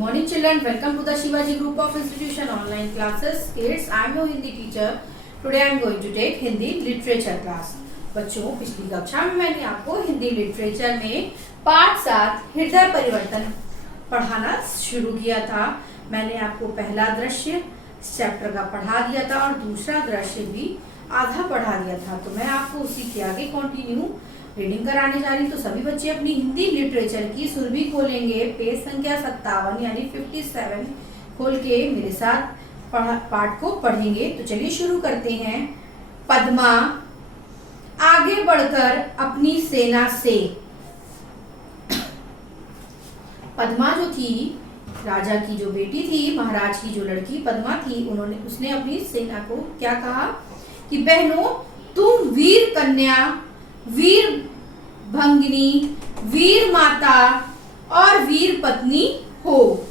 morning children, welcome to the Shivaji Group of Institution online classes. Kids, I am your Hindi teacher. Today I am going to take Hindi literature class. बच्चों, पिछली कक्षा में मैंने आपको Hindi literature में पाठ 7 हृदय परिवर्तन पढ़ाना शुरू किया था। मैंने आपको पहला दृश्य चैप्टर का पढ़ा दिया था और दूसरा दृश्य भी आधा पढ़ा दिया था। तो मैं आपको उसी के आगे कंटिन्यू रीडिंग कराने जा रही हूँ। तो सभी बच्चे अपनी हिंदी लिटरेचर की सुरभि खोलेंगे, पेज संख्या 57 यानी 57 खोल के मेरे साथ पाठ को पढ़ेंगे। तो चलिए शुरू करते हैं। पद्मा आगे बढ़कर अपनी सेना से, पद्मा जो थी राजा की जो बेटी थी, महाराज की जो लड़की पद्मा थी, उसने अपनी सेना को क्या कहा कि बहनों, तुम वीर कन्या, वीर भंगिनी, वीर माता और वीर पत्नी हो।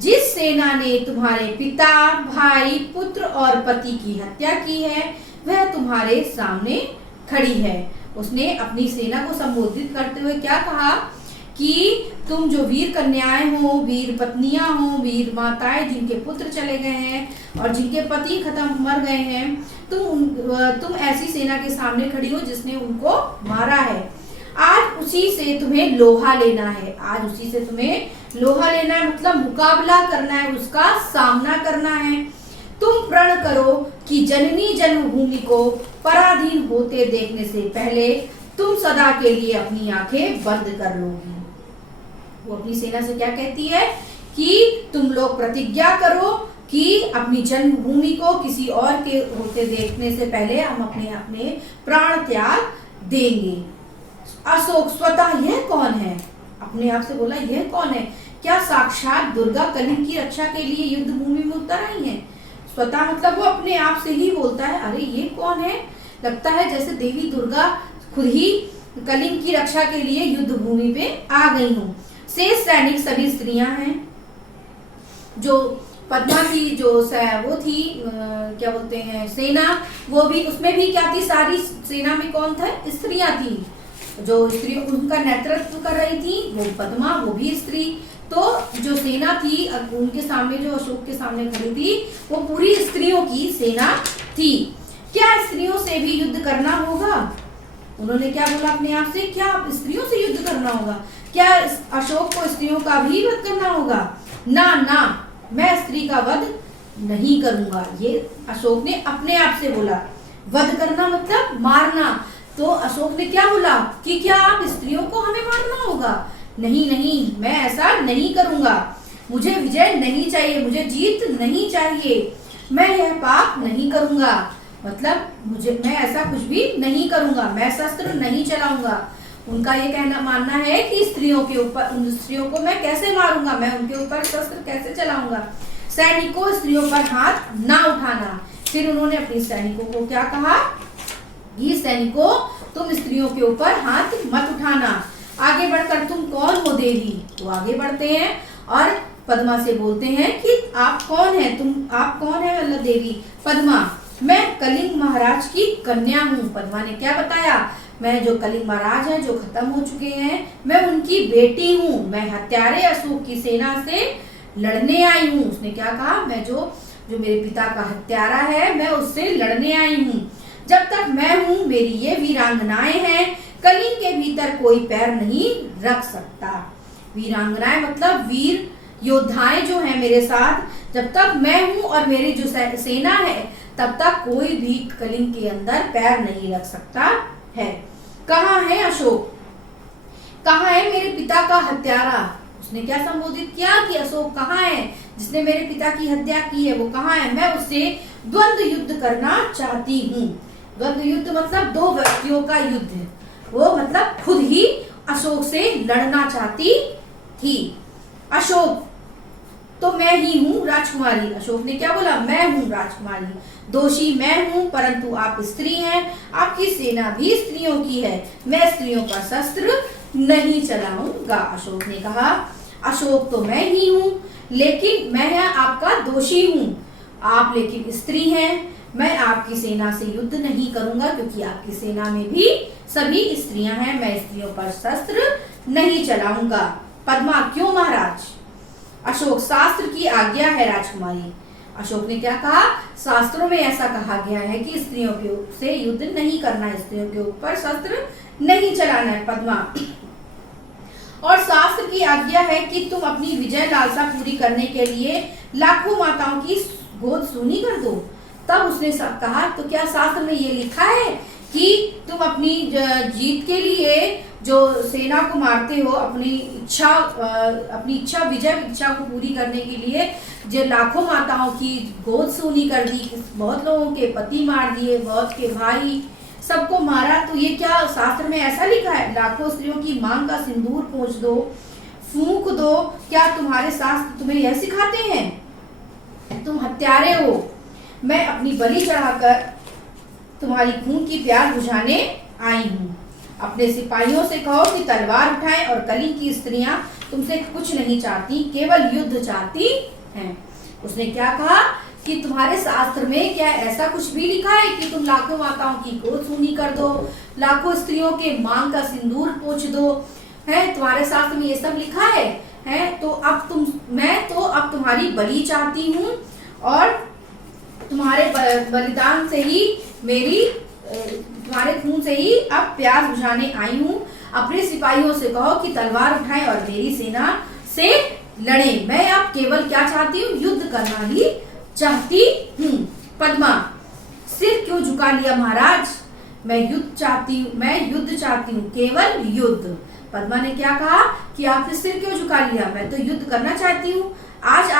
जिस सेना ने तुम्हारे पिता, भाई, पुत्र और पति की हत्या की है वह तुम्हारे सामने खड़ी है। उसने अपनी सेना को संबोधित करते हुए क्या कहा कि तुम जो वीर कन्याएं हो, वीर पत्नियां हो, वीर माताएं जिनके पुत्र चले गए हैं और जिनके पति मर गए हैं, तुम ऐसी सेना के सामने खड़ी हो जिसने उनको मारा है। आज उसी से तुम्हें लोहा लेना है। आज उसी से तुम्हें लोहा लेना है, मतलब मुकाबला करना है, उसका सामना करना है। तुम प्रण करो कि जननी जन्मभूमि को पराधीन होते देखने से पहले तुम सदा के लिए अपनी आंखें बंद कर लोगी। वो अपनी सेना से क्या कहती है कि तुम लोग प्रतिज्ञा करो कि अपनी जन्मभूमि को किसी और के होते देखने से पहले हम अपने अपने प्राण त्याग देंगे। अशोक, स्वतः यह कौन है? अपने आप से बोला, यह कौन है? क्या साक्षात दुर्गा कलिंग की रक्षा के लिए युद्ध भूमि में उतर आई है? स्वतः मतलब वो अपने आप से ही बोलता है, अरे ये कौन है? लगता है जैसे देवी दुर्गा खुद ही कलिंग की रक्षा के लिए युद्ध भूमि पे आ गई हूँ। शेष सैनिक सभी स्त्रियां हैं। जो पद्मा की जो वो थी, क्या बोलते हैं, सेना, वो भी, उसमें भी क्या थी, सारी सेना में कौन था? स्त्रियां थी। जो स्त्री उनका नेतृत्व कर रही थी वो पद्मा, वो भी स्त्री। तो जो सेना थी उनके सामने, जो अशोक के सामने खड़ी थी, वो पूरी स्त्रियों की सेना थी। क्या स्त्रियों से भी युद्ध करना होगा? उन्होंने क्या बोला अपने आप से, क्या स्त्रियों से युद्ध करना होगा? क्या अशोक को स्त्रियों का भी वध करना होगा? ना ना, मैं स्त्री का वध नहीं करूंगा। ये अशोक ने अपने आप से बोला। वध करना मतलब मारना। तो अशोक ने क्या बोला कि क्या आप स्त्रियों को हमें मारना होगा? नहीं नहीं, मैं ऐसा नहीं करूंगा। मुझे विजय नहीं चाहिए, मुझे जीत नहीं चाहिए, मैं यह पाप नहीं करूंगा। मतलब मैं ऐसा कुछ भी नहीं करूंगा, मैं शस्त्र नहीं चलाऊंगा। उनका ये कहना मानना है कि स्त्रियों के ऊपर, उन स्त्रियों को मैं कैसे मारूंगा, मैं उनके ऊपर शस्त्र कैसे चलाऊंगा। सैनिकों, स्त्रियों पर हाथ ना उठाना। फिर उन्होंने अपने सैनिकों को क्या कहा, ये सैनिकों, तुम स्त्रियों के ऊपर हाथ मत उठाना। आगे बढ़कर तुम कौन हो देवी? वो आगे बढ़ते हैं और पद्मा से बोलते हैं कि आप कौन है? आप कौन है? मतलब देवी पद्मा, मैं कलिंग महाराज की कन्या हूँ। पद्मा ने क्या बताया, मैं जो कलिंग महाराज है जो खत्म हो चुके हैं, मैं उनकी बेटी हूँ। मैं हत्यारे अशोक की सेना से लड़ने आई हूँ। उसने क्या कहा, मैं जो मेरे पिता का हत्यारा है, मैं उससे लड़ने आई हूँ। जब तक मैं हूँ मेरी ये वीरांगनाएं हैं, कलिंग के भीतर कोई पैर नहीं रख सकता। वीरांगनाएं मतलब वीर योद्धाएं जो हैं मेरे साथ, जब तक मैं हूँ और मेरी जो सेना है तब तक कोई भी कलिंग के अंदर पैर नहीं रख सकता है। कहाँ है अशोक? कहाँ है मेरे पिता का हत्यारा? उसने क्या संबोधित किया कि अशोक कहाँ है जिसने मेरे पिता की हत्या की है, वो कहाँ है? मैं उससे द्वंद्व युद्ध करना चाहती हूँ। द्वंद्व युद्ध मतलब दो व्यक्तियों का युद्ध। वो मतलब खुद ही अशोक से लड़ना चाहती थी। अशोक, तो मैं ही हूँ राजकुमारी। अशोक ने क्या बोला, मैं हूँ राजकुमारी। दोषी मैं हूँ, परंतु आप स्त्री हैं, आपकी सेना भी स्त्रियों की है, मैं स्त्रियों का शस्त्र नहीं चलाऊंगा। अशोक ने कहा, अशोक तो मैं ही हूँ, लेकिन मैं आपका दोषी हूँ। आप लेकिन स्त्री हैं, मैं आपकी सेना से युद्ध नहीं करूंगा क्योंकि आपकी सेना में भी सभी स्त्रियां हैं, मैं स्त्रियों पर शस्त्र नहीं चलाऊंगा। पद्मा, क्यों महाराज? अशोक, शास्त्र की आज्ञा है राजकुमारी। अशोक ने क्या कहा, शास्त्रों में ऐसा कहा गया है कि स्त्रियों के से युद्ध नहीं करना है, स्त्रियों के ऊपर शस्त्र नहीं चलाना है। पद्मा, और शास्त्र की आज्ञा है कि तुम अपनी विजय लालसा पूरी करने के लिए लाखों माताओं की गोद सूनी कर दो। तब उसने सब कहा, तो क्या शास्त्र में ये लिखा है कि तुम अपनी जीत के लिए जो सेना को मारते हो, अपनी इच्छा विजय इच्छा को पूरी करने के लिए जो लाखों माताओं की गोद सूनी कर दी, बहुत लोगों के पति मार दिए, बहुत के भाई सबको मारा, तो ये क्या शास्त्र में ऐसा लिखा है? लाखों स्त्रियों की मांग का सिंदूर पोंछ दो, फूंक दो, क्या तुम्हारे शास्त्र तुम्हें यह सिखाते हैं? तुम हत्यारे हो। मैं अपनी बलि चढ़ाकर तुम्हारी खून की प्यास बुझाने आई हूँ। अपने सिपाहियों से कहो कि तलवार उठाएं, और कलिंग की स्त्रियां तुमसे कुछ नहीं चाहती, केवल युद्ध चाहती हैं। उसने क्या कहा कि तुम्हारे शास्त्र में क्या ऐसा कुछ भी लिखा है कि तुम लाखों माताओं की गोद सूनी कर दो, लाखों स्त्रियों के मांग का सिंदूर पोंछ दो, है? तुम्हारे शास्त्र में ये सब लिखा है? तो अब तुम्हारी बलि चाहती हूँ, और तुम्हारे बलिदान से ही तुम्हारे खून से ही अब प्यास बुझाने आई हूँ। अपने सिपाहियों से कहो कि तलवार उठाएं और मेरी सेना से लड़ें। मैं अब केवल क्या चाहती हूँ? युद्ध करना ही चाहती हूँ। पद्मा, सिर क्यों झुका लिया महाराज? मैं युद्ध चाहती हूँ, केवल युद्ध। पद्मा ने क्या कहा कि आपने सिर क्यों झुका लिया? मैं तो युद्ध करना चाहती हूँ। आज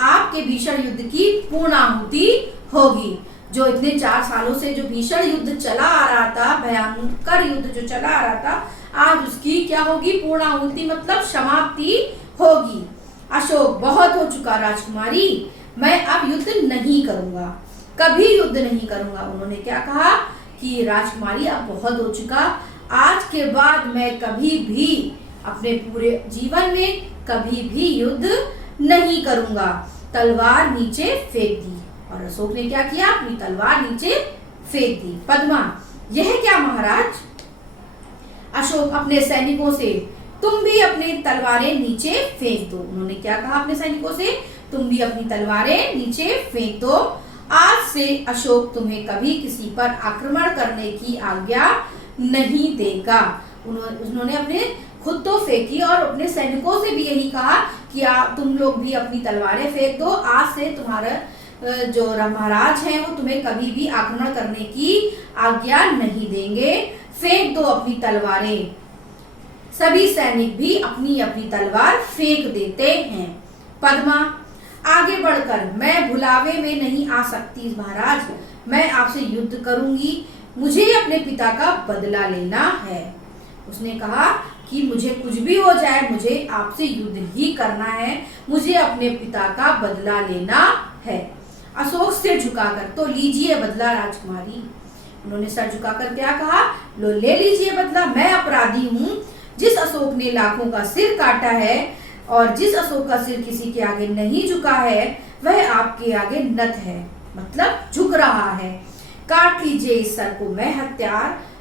आपके भीषण युद्ध की पूर्णाहुति होगी। जो इतने 4 सालों से जो भीषण युद्ध चला आ रहा था, भयंकर युद्ध जो चला आ रहा था, आज उसकी क्या होगी? पूर्णाहुति, मतलब समाप्ति होगी। अशोक, बहुत हो चुका राजकुमारी, मैं अब युद्ध नहीं करूंगा, कभी युद्ध नहीं करूंगा। उन्होंने क्या कहा कि राजकुमारी अब बहुत हो चुका, आज के बाद मैं कभी भी अपने पूरे जीवन में कभी भी युद्ध नहीं करूंगा। तलवार नीचे फेंक दी, और अशोक ने क्या किया? अपनी तलवार नीचे फेंक दी। पद्मा, यह क्या महाराज? अशोक अपने सैनिकों से, तुम भी अपनी तलवारें नीचे फेंक दो। उन्होंने क्या कहा अपने सैनिकों से? तुम भी अपनी तलवारें नीचे फेंक दो। आज से अशोक तुम्हें कभी किसी पर आक्रमण करने की आज्ञा नहीं देगा। उन्होंने अपने खुद तो फेंकी और अपने सैनिकों से भी यही कहा कि तुम लोग भी अपनी तलवारें फेंक दो। आज से तुम्हारा जो महाराज हैं वो तुम्हें कभी भी आक्रमण करने की आज्ञा नहीं देंगे। फेंक दो अपनी तलवारें। सभी सैनिक भी अपनी अपनी तलवार फेंक देते हैं। पद्मा, आगे बढ़कर, मैं भुलावे में नहीं आ सकती महाराज, मैं आपसे युद्ध करूंगी, मुझे अपने पिता का बदला लेना है। उसने कहा कि मुझे कुछ भी हो जाए, मुझे आपसे युद्ध ही करना है, मुझे अपने पिता का बदला लेना है। अशोक सिर झुकाकर, तो लीजिए बदला राजकुमारी। उन्होंने सर झुकाकर क्या कहा? लो, ले लीजिए बदला। मैं अपराधी हूँ। जिस अशोक ने लाखों का सिर काटा है और जिस अशोक का सिर किसी के आगे नहीं झुका है, वह आपके आगे नत है, मतलब झुक रहा है। काट लीजिए इस सर को, मैं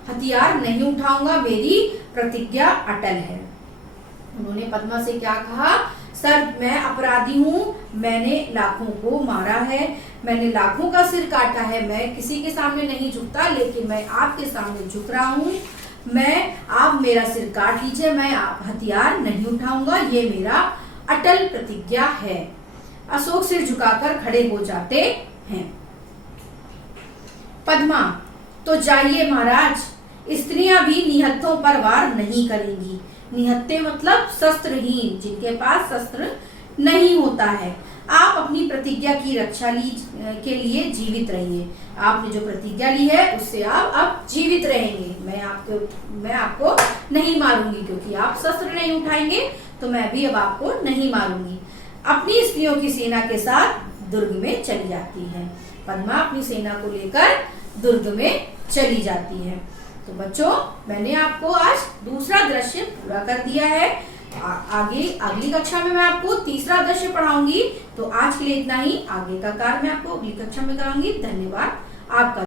हथियार नहीं उठाऊंगा, मेरी प्रतिज्ञा अटल है। उन्होंने पद्मा से क्या कहा? सर, मैं अपराधी हूँ, मैंने लाखों को मारा है, मैंने लाखों का सिर काटा है, मैं किसी के सामने नहीं झुकता, लेकिन मैं आपके सामने झुक रहा हूँ। आप मेरा सिर काट लीजिए, मैं हथियार नहीं उठाऊंगा, ये मेरा अटल प्रतिज्ञा है। अशोक सिर झुकाकर खड़े हो जाते हैं। पद्मा, तो जाइए महाराज, स्त्रियां भी निहत्थों पर वार नहीं करेंगी। निहत्थे मतलब शस्त्रहीन, जिनके पास शस्त्र नहीं होता है। आप अपनी प्रतिज्ञा की रक्षा के लिए जीवित रहिए। आपने जो प्रतिज्ञा ली है उससे आप अब जीवित रहेंगे। मैं आपको नहीं मारूंगी, क्योंकि आप शस्त्र नहीं उठाएंगे, तो मैं भी अब आपको नहीं मारूंगी। अपनी स्त्रियों की सेना के साथ दुर्ग में चली जाती है। पद्मा अपनी सेना को लेकर दुर्ग में चली जाती है। तो बच्चों, मैंने आपको आज दूसरा दृश्य पूरा कर दिया है। अगली कक्षा में मैं आपको तीसरा दृश्य पढ़ाऊंगी। तो आज के लिए इतना ही। आगे का कार्य मैं आपको अगली कक्षा में कराऊंगी। धन्यवाद आपका।